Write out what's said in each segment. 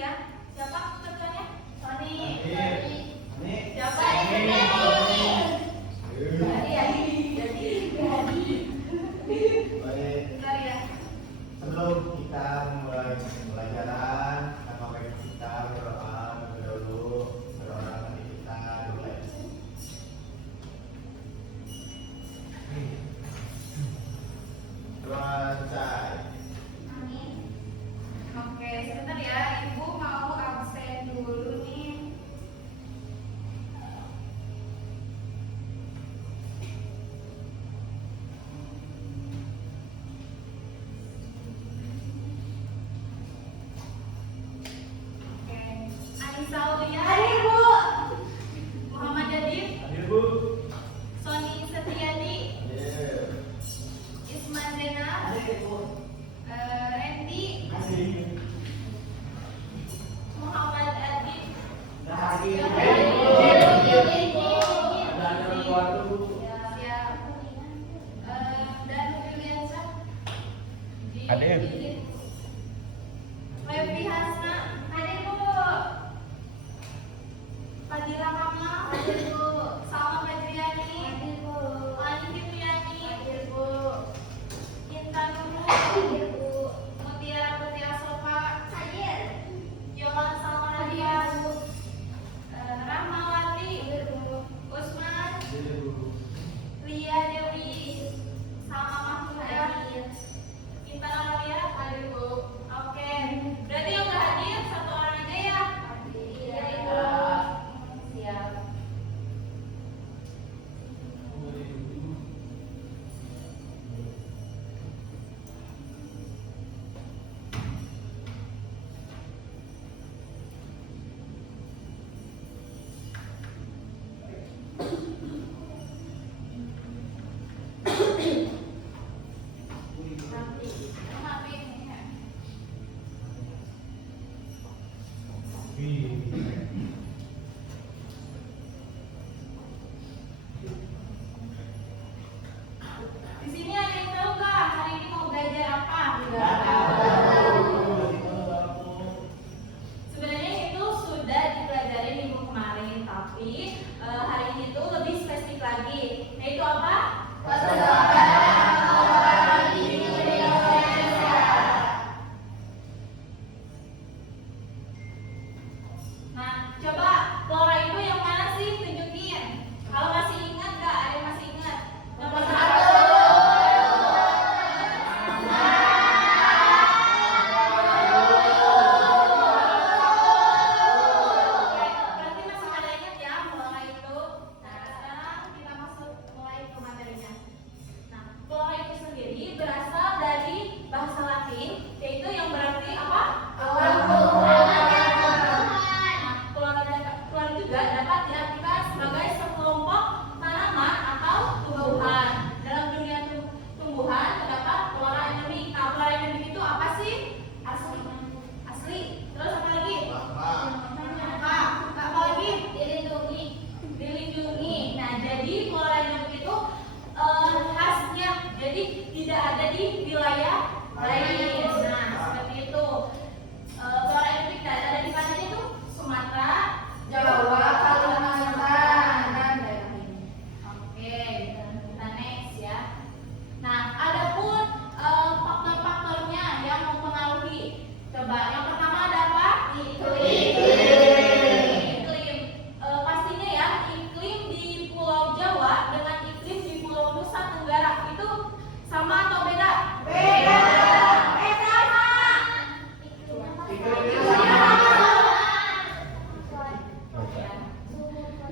ya. Siapa ketuanya? Sony. Siapa Sony. Baik. Bentar ya. Sebelum kita mulai pembelajaran, kita berdoa terlebih dahulu, berdoa nanti kita mulai. Doa selesai. Amin. Oke, sebentar ya. Ibu mau absen dulu nih. Oke. Anissa Aulia. Hadir, Bu. Muhammad Dadif. Hadir, Bu. Sony Setiadi. Hadir. Isma Zainab. Hadir, Bu. Randy. Hadir. Muhammad Adib. Hadir. Siap. Dan Juliansa. Hadir. Febri Hasna. Hadir, Bu. Fadila Kamal. Hadir, Bu. Salma Fajriani. Hadir, Bu. Ani Fitriani. Hadir, Bu. Intan Nurul. Hadir, Bu. Mutiara Putri Asofa. Hadir. Yolan Salma Nadia. Rahmawati. Hadir, Bu. Usman. Hadir, Bu. Lia Dewi. Salma Mahmuda. Intan Amalia. Hadir, Bu. Oke. Berarti yang nggak hadir satu orang aja ya? Hadir. Siap. Di sini ada yang tahu nggak hari ini mau belajar apa? Sebenarnya itu sudah dipelajari minggu kemarin, tapi hari ini tuh lebih spesifik lagi. Yaitu apa? Persebaran di Indonesia. Nah, coba flora itu yang mana sih? Tunjukin. Kalau masih ingat nggak? Ada yang masih ingat? Nomor 1. Berarti masih pada ingat ya flora itu. Nah, sekarang kita masuk mulai ke materinya. Nah, flora itu sendiri berasal dari bahasa Latin, yaitu yang berarti apa? Alam Tuhan. Nah, flora juga dapat diartikan sebagai sekelompok tanaman atau tumbuhan. Dalam dunia tumbuhan terdapat flora endemik. Nah, flora endemik itu apa sih? Asli. Terus apa lagi? Apa lagi? Dilindungi. Nah, jadi flora endemik itu khasnya, jadi tidak ada di wilayah lain. Nah, seperti itu. Flora endemik ada di mana itu? Sumatera, Jawa, Kalimantan, dan daerah ini. Oke, kita next ya. Nah, ada pun faktor-faktornya yang mempengaruhi. Coba yang pertama ada apa? Iklim. Pastinya ya, iklim di Pulau Jawa dengan iklim di Pulau Nusa Tenggara itu sama atau beda? Beda. Sama.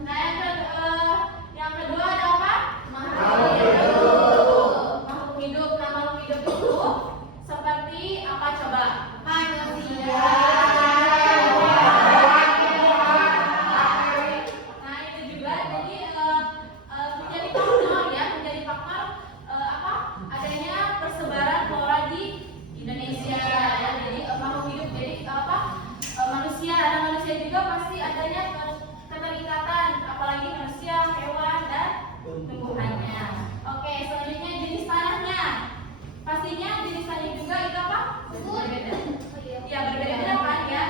Nah, yang kedua ada apa? Makhluk hidup. Nah, makhluk hidup itu seperti apa coba? Manusia. Nah, itu juga jadi menjadi faktor ya, menjadi faktor apa? Adanya persebaran flora di Indonesia ya. Jadi makhluk hidup, jadi apa? Manusia, ada manusia juga pasti adanya keterikatan, apalagi manusia, hewan dan tumbuhannya. Oke, selanjutnya jenis tanahnya. Pastinya jenis tanahnya juga itu apa? Berbeda. Ya, berbeda-beda kan ya.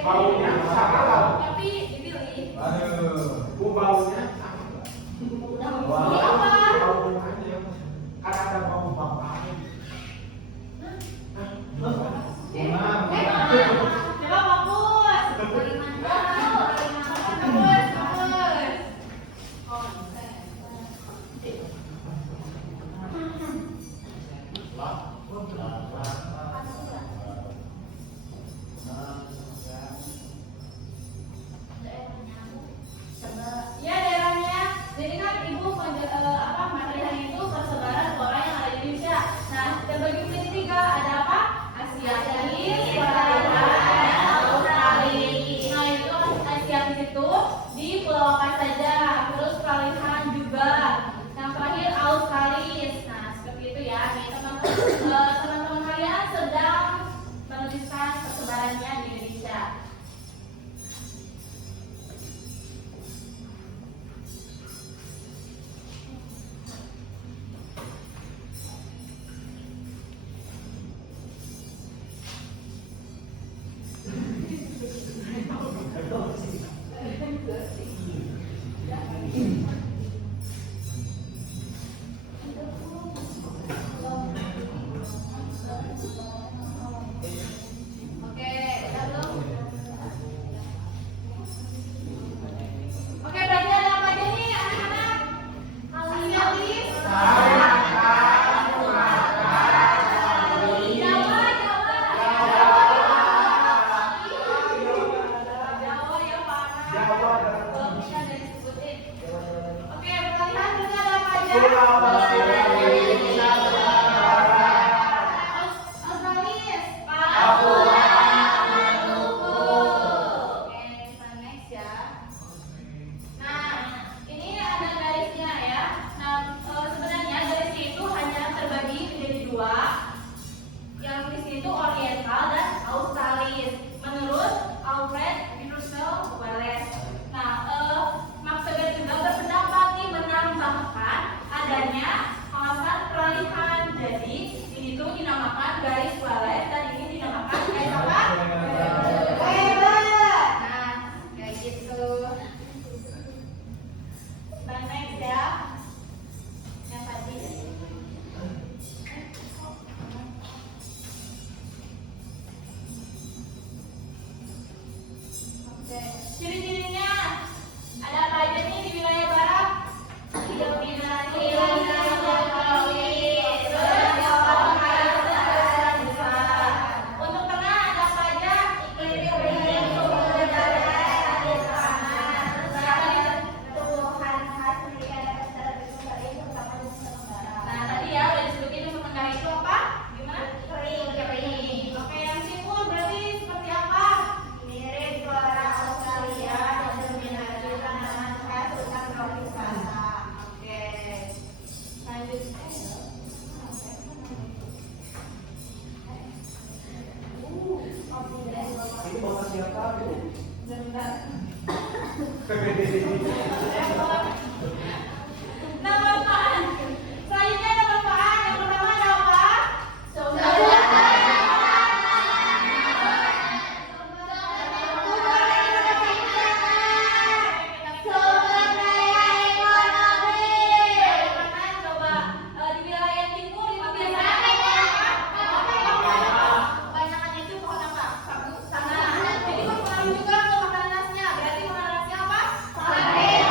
Baunya sama lah. Tapi dipilih. Aduh, baunya Wah. bau aja. Kan ada bau bapak. Coba fokus. Fokus, fokus. Ya daerahnya, jadi kan ibu materi hari itu persebaran orang yang ada di Indonesia. Nah, terbagi menjadi tiga, ada apa? Asia Tenggara, Barat, Australia. Nah itu Asia itu di pulau apa saja, terus peralihan juga. Yang terakhir Australis. Nah seperti itu ya. Nih teman-teman kalian sedang menunjukkan persebarannya di Indonesia. Oke, udah belum? Oke, berarti ada apa aja nih anak-anak? Alis. Jawa ya Pak. Belum bisa disebutin. Oke, peralihan berarti ada apa aja? Australis. Oke, kita next ya. Nah, ini ada garisnya ya. Nah, sebenarnya garisnya itu hanya terbagi menjadi dua. Yang di sini itu Oriental dan Australis. Menurut Alfred Russel Wallace. Nah, Max Weber juga berpendapat nih menambahkan adanya kawasan peralihan. Jadi ini tuh dinamakan garis Wallace dan ini dinamakan garis apa? Weber. Nah, kayak gitu. Kita next ya. Yang tadi. Oke, ciri-cirinya ada apa aja nih di wilayah barat? Dominasi Jokowi, besar. Untuk tengah ada apa aja? Iklim dingin, suhu udara panas, tumbuhan khas negara secara terutama di Nusa Tenggara. Nah tadi ya udah disebutin Nusa Tenggara itu apa? Gimana? Kering. Oke, yang simpul berarti seperti apa? Mirip suara Australia dan dominasi tanaman khas hutan tropis basah. Oke, lanjut. Ini bapak siapa? Bentar. Nama apaan? Selanjutnya nama apaan? Yang pertama ada apa? Di wilayah timur itu biasanya kebanyakan itu pohon apa? Sagu, sana. Jadi berpengaruh juga ke makanan nasinya. Berarti makanan nasinya apa? Sate.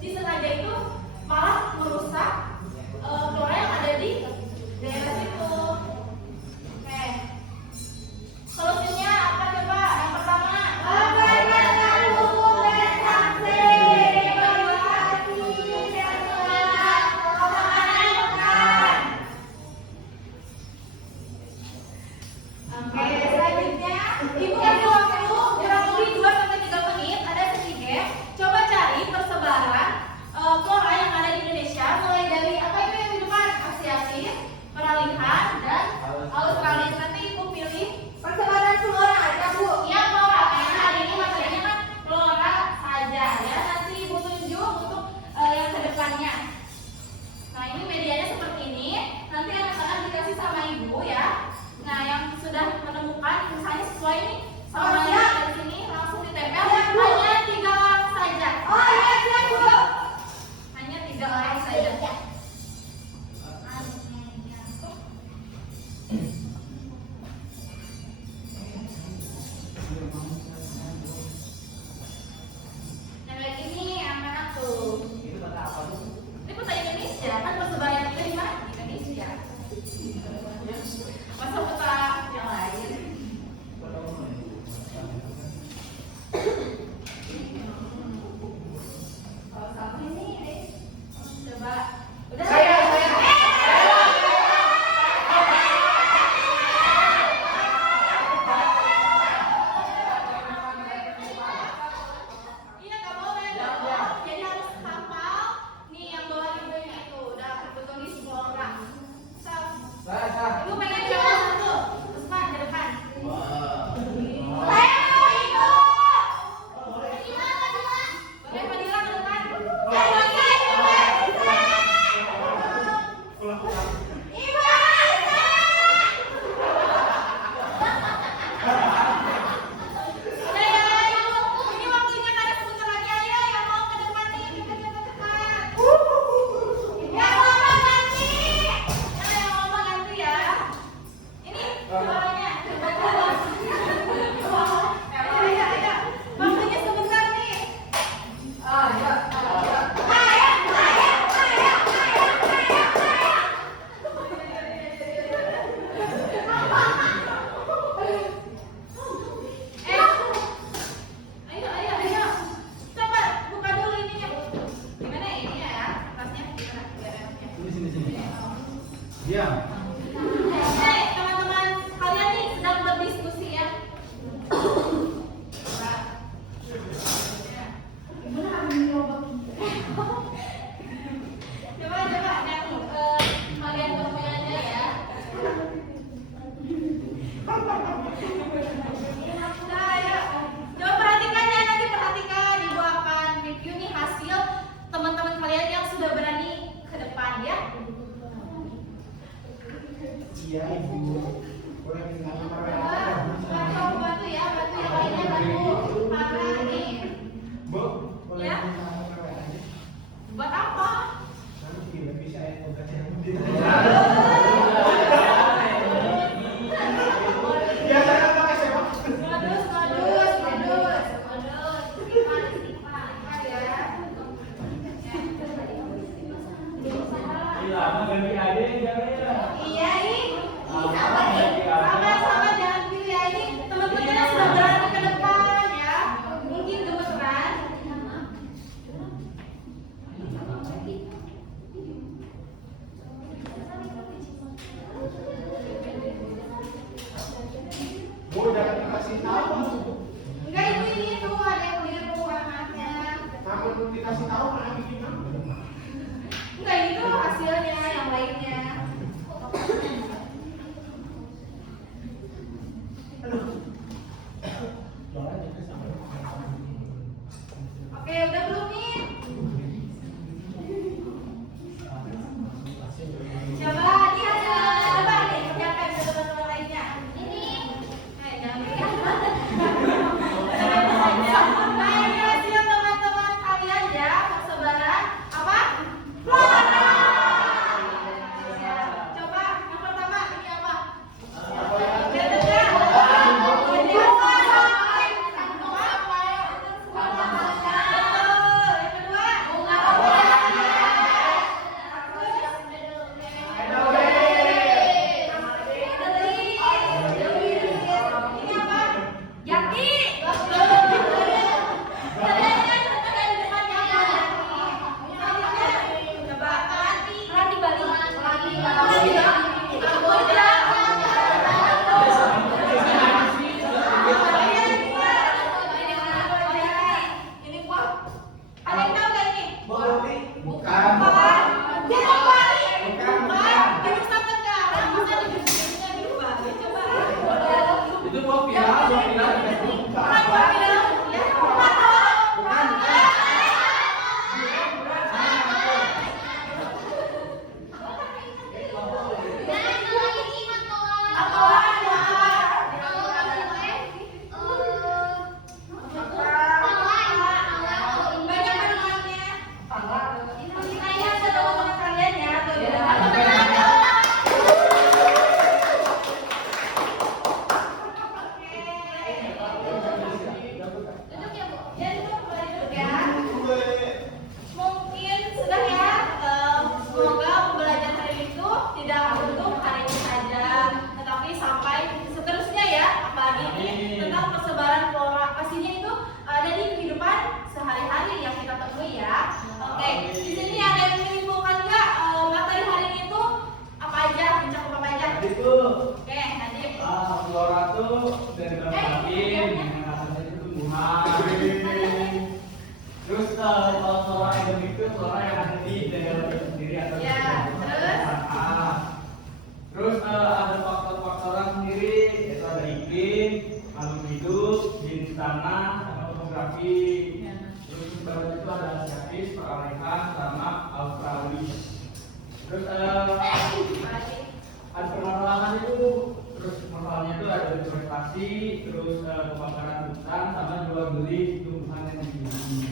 disengaja itu malah merusak flora yang ada di daerah situ. Oke, solusinya apa coba? Yang pertama, oke, selanjutnya Ibu kasih waktu kurang lebih 2-3 menit, ada sesi game. Coba cari persebaran flora yang ada di Indonesia, mulai dari apa itu yang di depan? Asiatis, peralihan, dan Australis. Nanti Ibu pilih Persebaran flora aja, Bu. ya flora, karena hari ini materinya kan flora saja ya. Nanti Ibu tunjuk untuk yang kedepannya. Nah ini medianya seperti ini. Nanti anak-anak dikasih sama Ibu ya. Nah yang sudah menemukan misalnya sesuai nih sama yang ada di sini langsung ditempel. Hanya 3 orang saja. Oh iya, siap, Bu. Hanya 3 orang saja. Yang kayak gini anak-anak tuh. Itu kata apa tuh? Ini peta Indonesia kan persebaran kita di mana? Di Indonesia. Masa peta yang lain? Kalau satu ini, coba. Udah. Saya. Iya nggak boleh dong. Jadi harus hafal. Nih yang bawa ibunya itu udah tertulis flora. Saya. Ibu pengen coba satu. Terus Pak ke depan. Saya mau itu. Boleh Fadila ke depan. Ibu. Udah ya ayo. Ini waktunya kada sebentar lagi ayo yang mau ke depan nih cepat. Ya, Mama ganti. Nah, yang mau ganti ya. Ini suaranya. Ayo. Waktunya sebentar nih. Ayo. Coba buka dulu ininya. Gimana ini ya? Kertasnya gimana? Biar enaknya. Sini. Diam. Hei, teman-teman kalian nih sedang berdiskusi ya. Coba dan kalian ngomongin aja ya. Nah, ayo. Coba perhatikan ya, nanti perhatikan Ibu akan review nih hasil teman-teman kalian yang sudah berani ke depan ya. Iya, Ibu. Boleh tinggal Batu ya, batu yang lainnya batu parah nih. Bu, boleh Ya. tinggal aja. Buat apa? Nanti tidak bisa ya tugasnya. Biasanya pakai sepak. Modus. Istighfar ya. Lama ganti aja yang jalan ya. Iya, ih. Sama-sama jangan suara yang ada di daerah itu sendiri atau Ya, terus? Terus ada faktor-faktoran sendiri, yaitu ada iklim, makhluk hidup, jenis tanah, sama topografi. Ya. Terus sebaru itu ada asiatis, peralihan, sama Australia. Terus ada permasalahan itu, terus masalahnya itu ada deforestasi, terus kebakaran hutan, sama jual beli tumbuhan yang dimiliki.